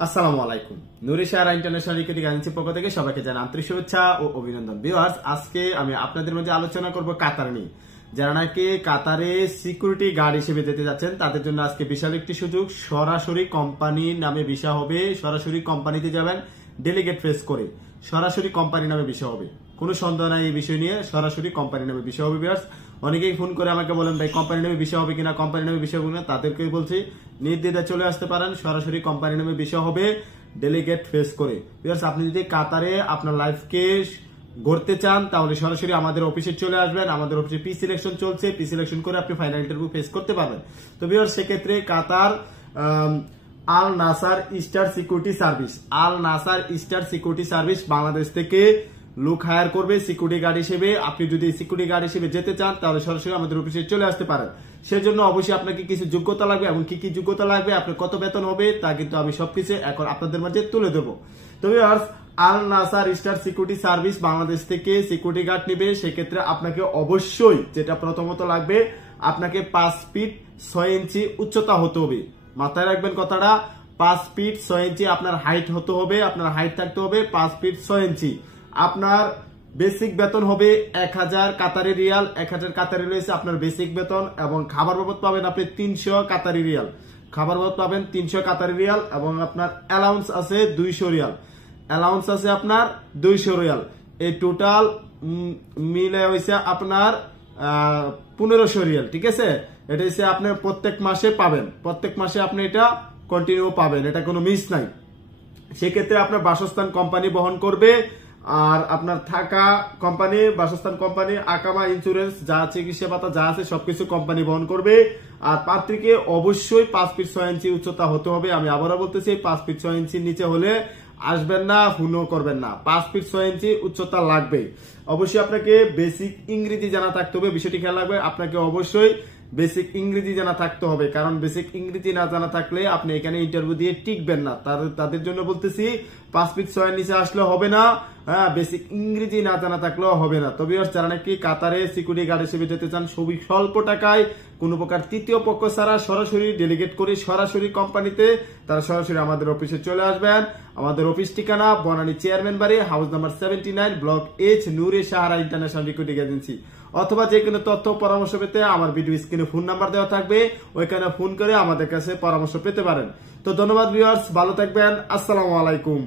আসসালামু আলাইকুম। নুরি Shahra international recruiting এজেন্সির পক্ষ থেকে সবাইকে জানাই আন্তরিক শুভেচ্ছা ও অভিনন্দন। ভিউয়ার্স, আজকে আমি আপনাদের মধ্যে আলোচনা করব কাতার নিয়ে। যারা নাকি কাতারে সিকিউরিটি গার্ড হিসেবে যেতে যাচ্ছেন তাদের জন্য আজকে বিশাল একটি সুযোগ। সরাসরি কোম্পানির নামে ভিসা হবে, সরাসরি কোম্পানিতে যাবেন ডেলিগেট ফেস করে, সরাসরি কোম্পানির নামে ভিসা হবে। কোনো সন্দেহ নাই এই বিষয় নিয়ে, সরাসরি কোম্পানির নামে ভিসা হবে। ভিউয়ার্স, অনেকেই ফোন করে আমাকে বলেন ভাই কোম্পানির নামে ভিসা হবে কিনা, কোম্পানির নামে ভিসা হবে কিনা। তাদেরকেই বলছি নির্দ্বিধায় চলে আসতে পারেন, সরাসরি কোম্পানির নামে ভিসা হবে ডেলিগেট ফেস করে। ভিউয়ার্স, আপনি যদি কাতারে আপনার লাইফকে গড়তে চান তাহলে সরাসরি আমাদের অফিসে চলে আসবেন। আমাদের অফিসে পি সিলেকশন চলছে, পি সিলেকশন করে আপনি ফাইনাল ইন্টারভিউ ফেস করতে পারবেন। তো ভিউয়ার্স, সেক্ষেত্রে কাতার আল নাসার স্টার সিকিউরিটি সার্ভিস, আল নাসার স্টার সিকিউরিটি সার্ভিস বাংলাদেশ থেকে লোক হায়ার করবে সিকিউরিটি গার্ড হিসেবে। আপনি যদি সিকিউরিটি গার্ড হিসেবে যেতে চান তাহলে সরাসরি আমাদের অফিসে চলে আসতে পারেন। সেজন্য অবশ্যই আপনাকে কিছু যোগ্যতা লাগবে এবং কি কি যোগ্যতা লাগবে, আপনার কত বেতন হবে তা কিন্তু আমি সবকিছু এখন আপনাদের মাঝে তুলে দেবো। তো ভিউয়ার্স, আল নাসার স্টার সিকিউরিটি সার্ভিস বাংলাদেশ থেকে সিকিউরিটি গার্ড নিবে। সেক্ষেত্রে আপনাকে অবশ্যই যেটা প্রথমত লাগবে, আপনাকে 5 ফিট 6 ইঞ্চি উচ্চতা হতে হবে। মাথায় রাখবেন কথাটা, 5 ফিট 6 ইঞ্চি আপনার হাইট হতে হবে, আপনার হাইট থাকতে হবে 5 ফিট 6 ইঞ্চি। আপনার বেসিক বেতন হবে 1000 কাতারি রিয়াল। 1000 কাতারি রিয়াল আপনার বেসিক বেতন, এবং খাবার বাবদ পাবেন আপনি 300 কাতারি রিয়াল। খাবার বাবদ পাবেন 300 কাতারি রিয়াল, এবং আপনার অ্যালাউন্স আছে 200 রিয়াল। অ্যালাউন্স আছে আপনার 200 রিয়াল। এই টোটাল মিলে হয়েছে আপনার 1500 রিয়াল। ঠিক আছে, এটা হচ্ছে আপনার প্রত্যেক মাসে পাবেন, প্রত্যেক মাসে আপনি এটা কন্টিনিউ পাবেন, এটা কোনো মিস নাই। সেক্ষেত্রে আপনার বাসস্থান কোম্পানি বহন করবে, আর আপনার থাকা কোম্পানি, বাসস্থান কোম্পানি, আকামা ইন্স্যুরেন্স, যা চিকিৎসা ভাতা যা আছে সবকিছু কোম্পানি বহন করবে। আর প্রার্থীকে অবশ্যই 5 ফিট 6 ইঞ্চি উচ্চতা হতে হবে। আমি আবারও বলতেছি, 5 ফিট 6 ইঞ্চির নিচে হলে আসবেন না, ফোনও করবেন না। 5 ফিট 6 ইঞ্চি উচ্চতা লাগবে। অবশ্যই আপনাকে বেসিক ইংরেজি জানা থাকতে হবে, বিষয়টি খেয়াল রাখবে। আপনাকে অবশ্যই বেসিক ইংরেজি জানা থাকতে হবে, কারণ বেসিক ইংরেজি না জানা থাকলে আপনি এখানে ইন্টারভিউ দিয়ে টিকবেন না। তাদের জন্য বলতেছি 5 ফিট 6 এর নিচে আসলে হবে না, হ্যাঁ, বেসিক ইংরেজি না জানা থাকলেও হবে না। তবে যারা নাকি কাতারে সিকিউরিটি গার্ড হিসেবে যেতে চান খুবই স্বল্প টাকায়, কোনো প্রকার তৃতীয় পক্ষ ছাড়া সরাসরি ডেলিগেট করে সরাসরি কোম্পানিতে, তারা সরাসরি আমাদের অফিসে চলে আসবেন। আমাদের অফিস ঠিকানা বনানী চেয়ারম্যান বাড়ি, হাউস নাম্বার 79, ব্লক এইচ, নূরে সাহারা ইন্টারন্যাশনাল রিক্রুটিং এজেন্সি। অথবা যে কোনো তথ্য পরামর্শ পেতে আমার ভিডিও স্ক্রিনে ফোন নাম্বার দেওয়া থাকবে, ওইখানে ফোন করে আমাদের কাছে পরামর্শ পেতে পারেন। তো ধন্যবাদ ভিউয়ার্স, ভালো থাকবেন। আসসালামু আলাইকুম।